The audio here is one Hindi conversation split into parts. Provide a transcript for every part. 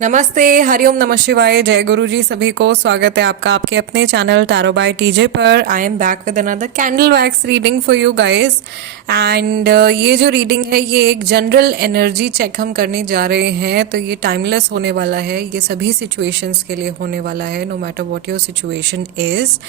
नमस्ते, हरिओम, नमः शिवाय, जय गुरु जी। सभी को स्वागत है आपका आपके अपने चैनल टैरो बाय टीजे पर। I am back with another candle wax reading for you guys. And ये जो रीडिंग है ये एक जनरल एनर्जी चेक हम करने जा रहे हैं। तो ये टाइमलेस होने वाला है, ये सभी सिचुएशंस के लिए होने वाला है, no matter what your situation is.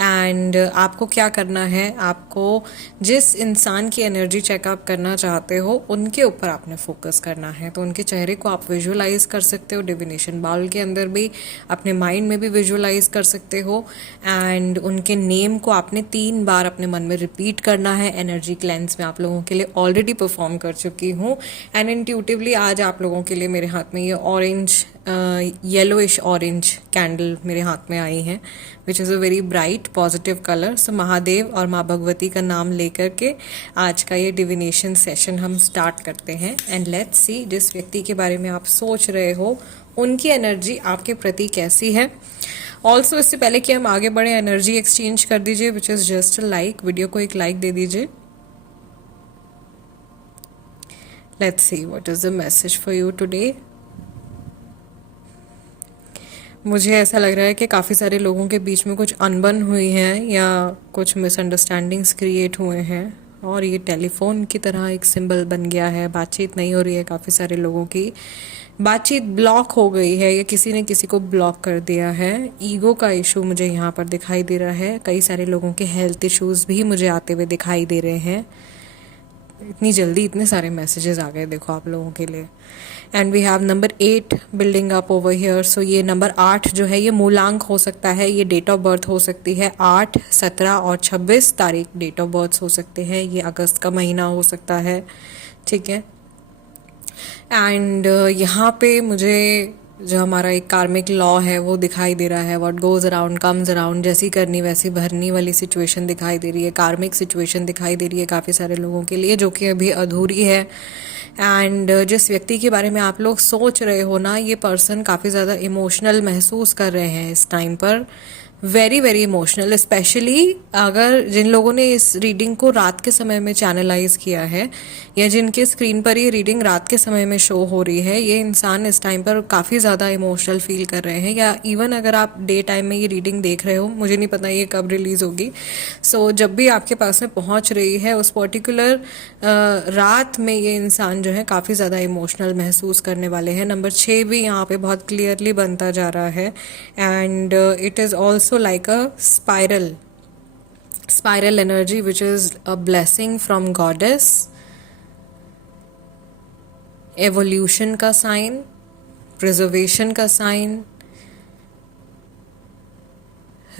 And आपको क्या करना है, आपको जिस इंसान की एनर्जी चेकअप करना चाहते हो उनके ऊपर आपने फोकस करना है। तो उनके चेहरे को आप विजुअलाइज कर सकते हो, डिविनेशन बाउल के अंदर भी, अपने माइंड में भी विजुअलाइज कर सकते हो। एंड उनके नेम को आपने 3 बार अपने मन में रिपीट करना है। एनर्जी क्लेंस में आप लोगों के लिए ऑलरेडी परफॉर्म कर चुकी हूँ। एंड इंट्यूटिवली आज आप लोगों के लिए मेरे हाथ में ये ऑरेंज, येलोइश ऑरेंज कैंडल मेरे हाथ में आई है, which is a very bright positive colour. So Mahadev और माँ भगवती का नाम लेकर के आज का ये डिविनेशन सेशन हम स्टार्ट करते हैं। एंड लेट्स सी, जिस व्यक्ति के बारे में आप सोच रहे हो उनकी एनर्जी आपके प्रति कैसी है। ऑल्सो इससे पहले कि हम आगे बढ़े, एनर्जी एक्सचेंज कर दीजिए, which is just a like. Video को एक लाइक दे दीजिए। Let's see what is the message for you today. मुझे ऐसा लग रहा है कि काफ़ी सारे लोगों के बीच में कुछ अनबन हुई है या कुछ मिसअंडरस्टैंडिंग्स क्रिएट हुए हैं, और ये टेलीफोन की तरह एक सिंबल बन गया है। बातचीत नहीं हो रही है, काफ़ी सारे लोगों की बातचीत ब्लॉक हो गई है या किसी ने किसी को ब्लॉक कर दिया है। ईगो का इशू मुझे यहाँ पर दिखाई दे रहा है। कई सारे लोगों के हेल्थ इश्यूज भी मुझे आते हुए दिखाई दे रहे हैं। इतनी जल्दी इतने सारे मैसेजेस आ गए देखो आप लोगों के लिए। And we have number 8 building up over here. So ये नंबर 8 जो है ये मूलांक हो सकता है, ये डेट ऑफ बर्थ हो सकती है। 8, 17 और 26 तारीख डेट ऑफ बर्थ हो सकते हैं। ये अगस्त का महीना हो सकता है, ठीक है। एंड यहाँ पे मुझे जो हमारा एक कार्मिक लॉ है वो दिखाई दे रहा है। What goes around comes around, जैसी करनी वैसी भरनी वाली सिचुएशन दिखाई दे रही है। कार्मिक सिचुएशन दिखाई दे रही है काफ़ी सारे लोगों के लिए, जो कि अभी अधूरी है। एंड जिस व्यक्ति के बारे में आप लोग सोच रहे हो ना, ये पर्सन काफ़ी ज़्यादा इमोशनल महसूस कर रहे हैं इस टाइम पर। वेरी वेरी इमोशनल, स्पेशली अगर जिन लोगों ने इस रीडिंग को रात के समय में चैनलाइज किया है या जिनके स्क्रीन पर ये रीडिंग रात के समय में शो हो रही है, ये इंसान इस टाइम पर काफ़ी ज़्यादा इमोशनल फील कर रहे हैं। या इवन अगर आप डे टाइम में ये रीडिंग देख रहे हो, मुझे नहीं पता ये कब रिलीज़ होगी। सो जब भी आपके पास में पहुंच रही है उस पर्टिकुलर रात में ये इंसान जो है काफ़ी ज़्यादा इमोशनल महसूस करने वाले हैं। नंबर 6 भी यहाँ पे बहुत क्लियरली बनता जा रहा है। And it is also like a spiral energy which is a blessing from goddess, evolution का साइन, प्रिजर्वेशन का साइन,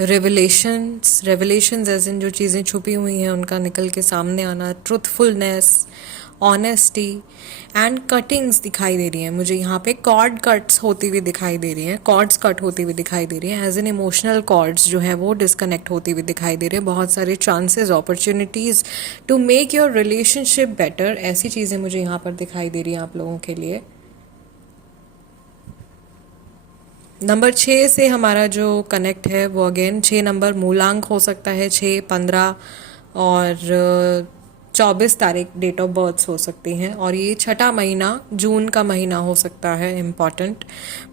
रेवलेशंस एज इन जो चीज़ें छुपी हुई हैं उनका निकल के सामने आना, ट्रुथफुलनेस, ऑनेस्टी एंड कटिंग्स दिखाई दे रही हैं मुझे। यहाँ पे कॉर्ड कट्स होती हुई दिखाई दे रही हैं, कॉर्ड्स कट होती हुई दिखाई दे रही हैं, एज इन इमोशनल कॉर्ड्स जो है वो डिस्कनेक्ट होती हुई दिखाई दे रहे हैं। बहुत सारे chances, opportunities to make your relationship better, ऐसी चीज़ें मुझे यहाँ पर दिखाई दे रही हैं आप लोगों के लिए। नंबर 6 से हमारा जो कनेक्ट है वो अगेन 6 नंबर मूलांक हो सकता है। 6, 15 और 24 तारीख डेट ऑफ बर्थ हो सकती हैं। और ये छठा महीना जून का महीना हो सकता है इम्पॉर्टेंट।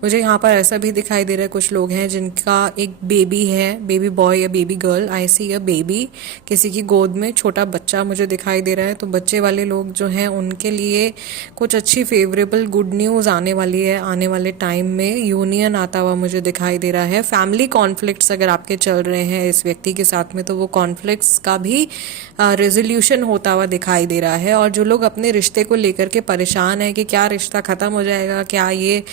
मुझे यहाँ पर ऐसा भी दिखाई दे रहा है कुछ लोग हैं जिनका एक बेबी है, बेबी बॉय या baby girl, I see a baby, किसी की गोद में छोटा बच्चा मुझे दिखाई दे रहा है। तो बच्चे वाले लोग जो हैं उनके लिए कुछ अच्छी फेवरेबल गुड न्यूज़ आने वाली है। आने वाले टाइम में यूनियन आता हुआ मुझे दिखाई दे रहा है। फैमिली कॉन्फ्लिक्ट्स अगर आपके चल रहे हैं इस व्यक्ति के साथ में, तो वो कॉन्फ्लिक्ट्स का भी रेजोल्यूशन होता हुआ दिखाई दे रहा है। और जो लोग अपने रिश्ते को लेकर के परेशान है कि क्या रिश्ता ख़त्म हो जाएगा, क्या ये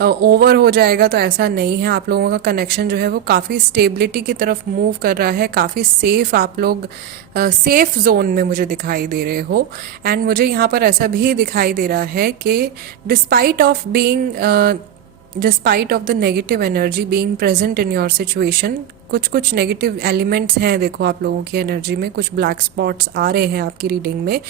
ओवर हो जाएगा, तो ऐसा नहीं है। आप लोगों का कनेक्शन जो है वो काफ़ी स्टेबिलिटी की तरफ मूव कर रहा है। काफ़ी सेफ, आप लोग सेफ जोन में मुझे दिखाई दे रहे हो। एंड मुझे यहाँ पर ऐसा भी दिखाई दे रहा है कि despite of the negative energy being present in your situation, कुछ कुछ नेगेटिव एलिमेंट्स हैं, देखो आप लोगों की एनर्जी में कुछ ब्लैक स्पॉट्स आ रहे हैं आपकी रीडिंग में,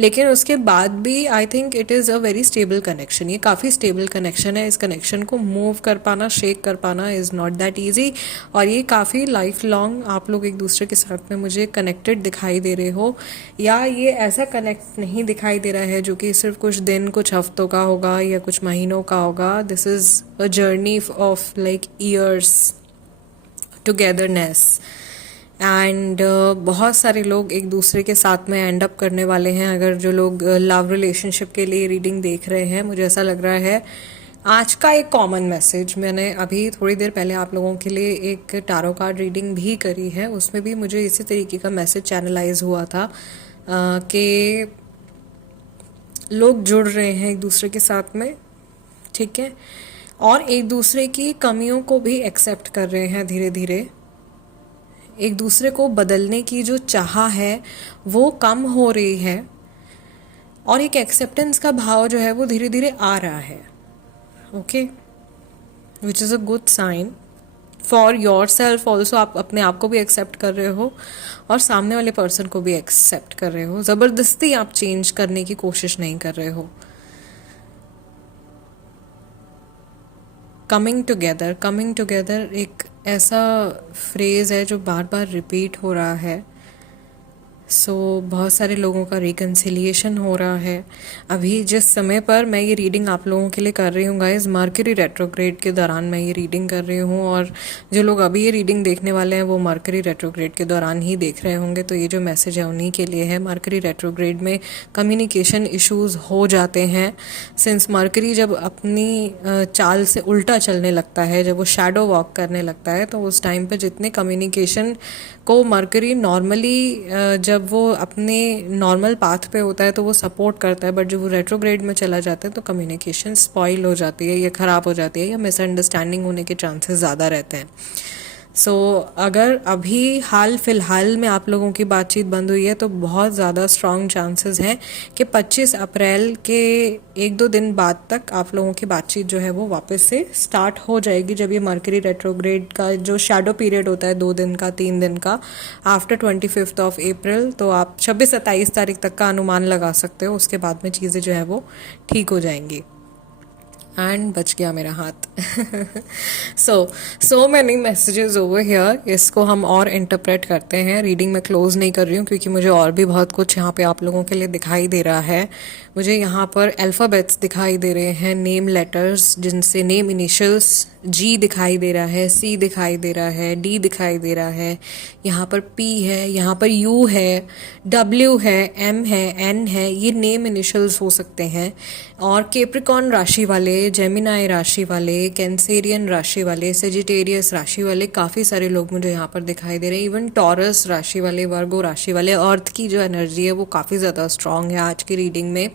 लेकिन उसके बाद भी I think it is a very stable connection. ये काफ़ी स्टेबल कनेक्शन है। इस कनेक्शन को मूव कर पाना, शेक कर पाना इज़ नॉट दैट ईजी, और ये काफ़ी लाइफ लॉन्ग आप लोग एक दूसरे के साथ में मुझे कनेक्टेड दिखाई दे रहे हो, या ये ऐसा कनेक्ट नहीं दिखाई दे रहा है जो कि सिर्फ कुछ दिन, कुछ हफ्तों का होगा या कुछ महीनों का होगा। This is a journey of like years togetherness, and बहुत सारे लोग एक दूसरे के साथ में एंड अप करने वाले हैं। अगर जो लोग लव रिलेशनशिप के लिए रीडिंग देख रहे हैं, मुझे ऐसा लग रहा है आज का एक कॉमन मैसेज, मैंने अभी थोड़ी देर पहले आप लोगों के लिए एक टारो कार्ड रीडिंग भी करी है, उसमें भी मुझे इसी तरीके का मैसेज चैनलाइज हुआ था कि लोग जुड़ रहे हैं एक दूसरे के साथ में, ठीक है, और एक दूसरे की कमियों को भी एक्सेप्ट कर रहे हैं धीरे धीरे। एक दूसरे को बदलने की जो चाह है वो कम हो रही है, और एक एक्सेप्टेंस का भाव जो है वो धीरे धीरे आ रहा है। Okay, which is a good sign for your self also. आप अपने आप को भी एक्सेप्ट कर रहे हो और सामने वाले पर्सन को भी एक्सेप्ट कर रहे हो। ज़बरदस्ती आप चेंज करने की कोशिश नहीं कर रहे हो। कमिंग टुगेदर एक ऐसा फ्रेज है जो बार बार रिपीट हो रहा है। बहुत सारे लोगों का रिकन्सिलिएशन हो रहा है। अभी जिस समय पर मैं ये रीडिंग आप लोगों के लिए कर रही हूँ गाइस, मर्करी रेट्रोग्रेड के दौरान मैं ये रीडिंग कर रही हूँ, और जो लोग अभी ये रीडिंग देखने वाले हैं वो मर्करी रेट्रोग्रेड के दौरान ही देख रहे होंगे, तो ये जो मैसेज है उन्हीं के लिए है। मर्करी रेट्रोग्रेड में कम्युनिकेशन इश्यूज हो जाते हैं, सिंस मर्करी जब अपनी चाल से उल्टा चलने लगता है, जब वो शैडो वॉक करने लगता है, तो उस टाइम पर जितने कम्युनिकेशन को मर्करी नॉर्मली जब वो अपने नॉर्मल पाथ पे होता है तो वो सपोर्ट करता है, बट जब वो रेट्रोग्रेड में चला जाता है तो कम्युनिकेशन स्पॉइल हो जाती है या ख़राब हो जाती है, या मिसअंडरस्टैंडिंग होने के चांसेस ज़्यादा रहते हैं। अगर अभी हाल फिलहाल में आप लोगों की बातचीत बंद हुई है तो बहुत ज़्यादा स्ट्रॉन्ग चांसेस हैं कि 25 अप्रैल के 1-2 दिन बाद तक आप लोगों की बातचीत जो है वो वापस से स्टार्ट हो जाएगी, जब ये मर्करी रेट्रोग्रेड का जो शैडो पीरियड होता है 2 दिन का, 3 दिन का, आफ्टर 25 ऑफ अप्रैल, तो आप 26-27 तारीख तक का अनुमान लगा सकते हो। उसके बाद में चीज़ें जो है वो ठीक हो जाएंगी। एंड बच गया मेरा हाथ। So many messages over here. इसको हम और इंटरप्रेट करते हैं। रीडिंग मैं क्लोज नहीं कर रही हूँ क्योंकि मुझे और भी बहुत कुछ यहाँ पे आप लोगों के लिए दिखाई दे रहा है। मुझे यहाँ पर अल्फ़ाबेट्स दिखाई दे रहे हैं, नेम लेटर्स, जिनसे नेम इनिशियल्स, जी दिखाई दे रहा है, सी दिखाई दे रहा है, डी दिखाई दे रहा है, यहाँ पर पी है, यहाँ पर यू है, डब्ल्यू है, एम है, एन है, ये नेम इनिशियल्स हो सकते हैं। और कैप्रिकॉर्न राशि वाले, जेमिनाई राशि वाले, कैंसेरियन राशि वाले, सेजिटेरियस राशि वाले, काफ़ी सारे लोग मुझे यहाँ पर दिखाई दे रहे हैं। इवन टॉरस राशि वाले, वर्गो राशि वाले। अर्थ की जो एनर्जी है वो काफ़ी ज़्यादा स्ट्रांग है आज की रीडिंग में।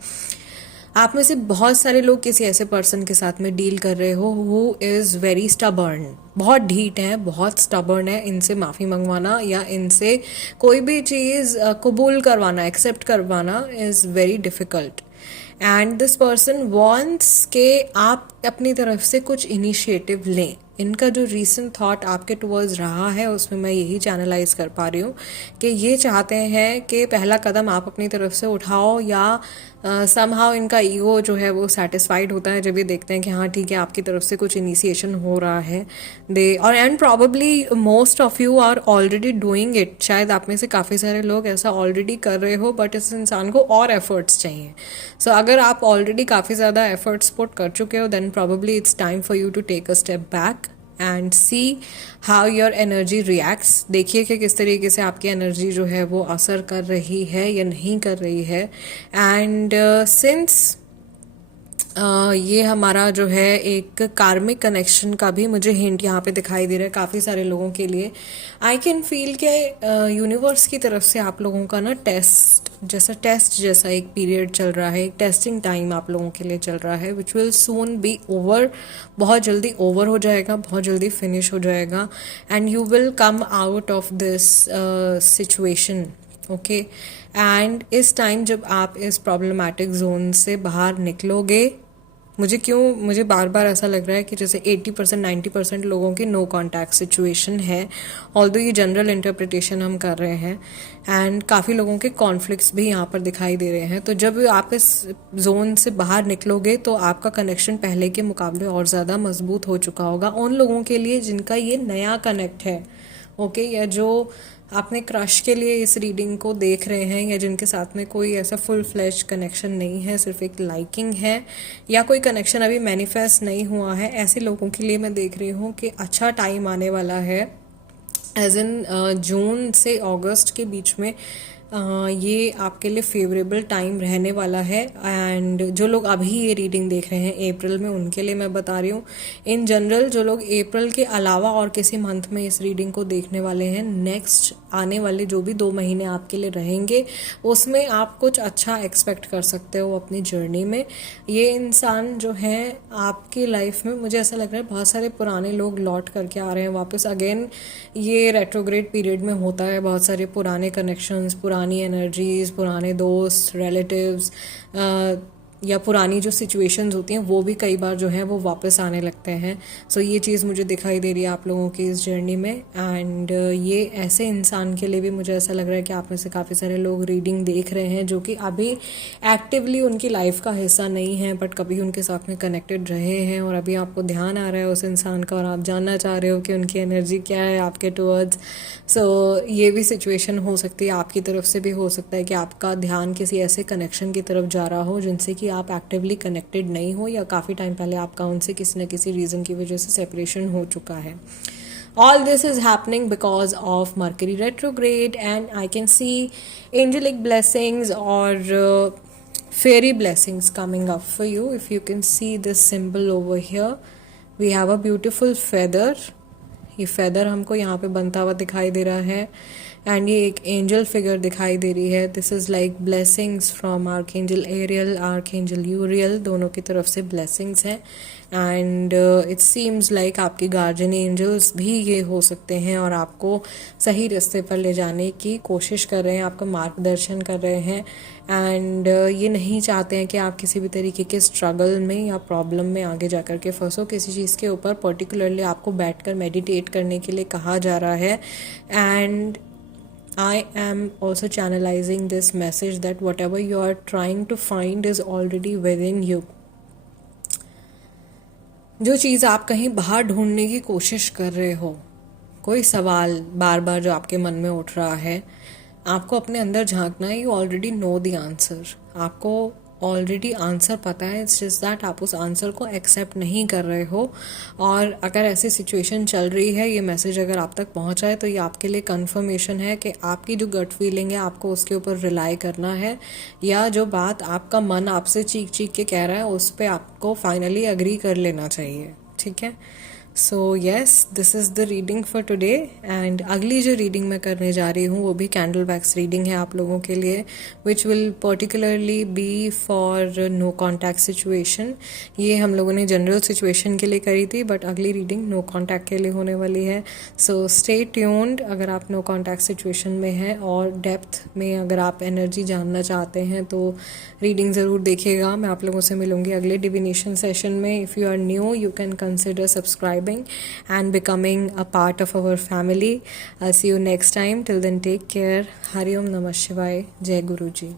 आप में से बहुत सारे लोग किसी ऐसे पर्सन के साथ में डील कर रहे हो हु इज़ वेरी स्टबर्न, बहुत ढीठ है, बहुत स्टबर्न है। इनसे माफ़ी मंगवाना या इनसे कोई भी चीज़ कबूल करवाना, एक्सेप्ट करवाना is very difficult. And this person wants के आप अपनी तरफ से कुछ इनिशिएटिव लें। इनका जो रीसेंट थॉट आपके टुवर्ड्स रहा है उसमें मैं यही चैनलाइज कर पा रही हूँ कि ये चाहते हैं कि पहला कदम आप अपनी तरफ से उठाओ, या समहाउ इनका ईगो जो है वो सेटिस्फाइड होता है जब ये देखते हैं कि हाँ ठीक है आपकी तरफ से कुछ इनिशिएशन हो रहा है। And probably most of you are already doing it. शायद आप में से काफ़ी सारे लोग ऐसा ऑलरेडी कर रहे हो, बट इस इंसान को और एफर्ट्स चाहिए। अगर आप ऑलरेडी काफ़ी ज़्यादा एफर्ट्स पुट कर चुके हो, then probably it's time for you to take a step back and see how your energy reacts. देखिए कि किस तरीके से आपकी एनर्जी जो है वो असर कर रही है या नहीं कर रही है। एंड सिंस ये हमारा जो है एक कार्मिक कनेक्शन का भी मुझे हिंट यहाँ पे दिखाई दे रहा है काफ़ी सारे लोगों के लिए। आई कैन फील के यूनिवर्स की तरफ से आप लोगों का ना टेस्ट जैसा एक पीरियड चल रहा है, एक टेस्टिंग टाइम आप लोगों के लिए चल रहा है, which will soon be over. बहुत जल्दी ओवर हो जाएगा, बहुत जल्दी फिनिश हो जाएगा, and you will come out of this situation. Okay, and इस टाइम जब आप इस प्रॉब्लमेटिक जोन से बाहर निकलोगे, मुझे बार बार ऐसा लग रहा है कि जैसे 80% 90% लोगों की नो कांटेक्ट सिचुएशन है, ऑल्दो ये जनरल इंटरप्रिटेशन हम कर रहे हैं, एंड काफ़ी लोगों के कॉन्फ्लिक्ट्स भी यहाँ पर दिखाई दे रहे हैं। तो जब आप इस जोन से बाहर निकलोगे तो आपका कनेक्शन पहले के मुकाबले और ज़्यादा मजबूत हो चुका होगा उन लोगों के लिए जिनका ये नया कनेक्ट है, ओके, या जो अपने क्रश के लिए इस रीडिंग को देख रहे हैं, या जिनके साथ में कोई ऐसा फुल फ्लैश कनेक्शन नहीं है, सिर्फ एक लाइकिंग है, या कोई कनेक्शन अभी मैनिफेस्ट नहीं हुआ है। ऐसे लोगों के लिए मैं देख रही हूँ कि अच्छा टाइम आने वाला है, एज इन जून से अगस्त के बीच में ये आपके लिए फेवरेबल टाइम रहने वाला है। एंड जो लोग अभी ये रीडिंग देख रहे हैं अप्रैल में, उनके लिए मैं बता रही हूँ, इन जनरल जो लोग अप्रैल के अलावा और किसी मंथ में इस रीडिंग को देखने वाले हैं, नेक्स्ट आने वाले जो भी 2 महीने आपके लिए रहेंगे उसमें आप कुछ अच्छा एक्सपेक्ट कर सकते हो अपनी जर्नी में। ये इंसान जो है आपकी लाइफ में, मुझे ऐसा लग रहा है बहुत सारे पुराने लोग लौट करके आ रहे हैं वापस अगेन। ये रेट्रोग्रेड पीरियड में होता है, बहुत सारे पुराने कनेक्शंस, पुरानी एनर्जीज, पुराने दोस्त, रिलेटिव्स, या पुरानी जो सिचुएशंस होती हैं वो भी कई बार जो है वो वापस आने लगते हैं। सो ये चीज़ मुझे दिखाई दे रही है आप लोगों की इस जर्नी में। एंड ये ऐसे इंसान के लिए भी मुझे ऐसा लग रहा है कि आप में से काफ़ी सारे लोग रीडिंग देख रहे हैं जो कि अभी एक्टिवली उनकी लाइफ का हिस्सा नहीं है, बट कभी उनके साथ में कनेक्टेड रहे हैं और अभी आपको ध्यान आ रहा है उस इंसान का और आप जानना चाह रहे हो कि उनकी एनर्जी क्या है आपके टुवर्ड्स। सो ये भी सिचुएशन हो सकती है, आपकी तरफ से भी हो सकता है कि आपका ध्यान किसी ऐसे कनेक्शन की तरफ जा रहा हो जिनसे कि आप एक्टिवली कनेक्टेड नहीं हो, या काफ़ी टाइम पहले आपका उनसे किसी न किसी रीज़न की वजह से सेपरेशन हो चुका है। All this is happening because of Mercury retrograde, and I can see angelic blessings or fairy blessings coming up for you. If you can see this symbol over here, we have a beautiful feather. ये फेदर हमको यहाँ पे बनता हुआ दिखाई दे रहा है, एंड ये एक एंजल फिगर दिखाई दे रही है। This is like blessings from archangel Ariel, archangel Uriel, दोनों की तरफ से ब्लेसिंग्स हैं। एंड इट सीम्स लाइक आपके गार्जियन एंजल्स भी ये हो सकते हैं और आपको सही रास्ते पर ले जाने की कोशिश कर रहे हैं, आपका मार्गदर्शन कर रहे हैं। एंड ये नहीं चाहते हैं कि आप किसी भी तरीके के स्ट्रगल में या प्रॉब्लम में आगे जा कर के फंसो। किसी चीज़ के ऊपर पर्टिकुलरली आपको बैठकर मेडिटेट करने के लिए कहा जा रहा है। And I am also channelizing this message that whatever you are trying to find is already within you. जो चीज़ आप कहीं बाहर ढूंढने की कोशिश कर रहे हो, कोई सवाल बार बार जो आपके मन में उठ रहा है, आपको अपने अंदर झांकना है। You already know the answer, आपको ऑलरेडी आंसर पता है, इट्स जस्ट दैट आप उस आंसर को एक्सेप्ट नहीं कर रहे हो। और अगर ऐसी सिचुएशन चल रही है, ये मैसेज अगर आप तक पहुंचा है तो ये आपके लिए कंफर्मेशन है कि आपकी जो गट फीलिंग है आपको उसके ऊपर रिलाई करना है, या जो बात आपका मन आपसे चीख चीख के कह रहा है उस पर आपको फाइनली अग्री कर लेना चाहिए, ठीक है। So yes, this is the reading for today. And अगली जो रीडिंग मैं करने जा रही हूँ वो भी कैंडल वैक्स रीडिंग है आप लोगों के लिए, which will particularly be for no contact situation. ये हम लोगों ने जनरल सिचुएशन के लिए करी थी, बट अगली रीडिंग नो कॉन्टैक्ट के लिए होने वाली है। सो स्टे ट्यून्ड अगर आप नो कॉन्टैक्ट सिचुएशन में हैं, और डेप्थ में अगर आप एनर्जी जानना चाहते हैं तो रीडिंग ज़रूर देखिएगा। मैं आप लोगों से मिलूंगी अगले डिविनेशन सेशन में। If you are new, you can consider subscribing and becoming a part of our family. I'll see you next time. Till then, take care. Hari Om Namah Shivaya. Jai Guru Ji.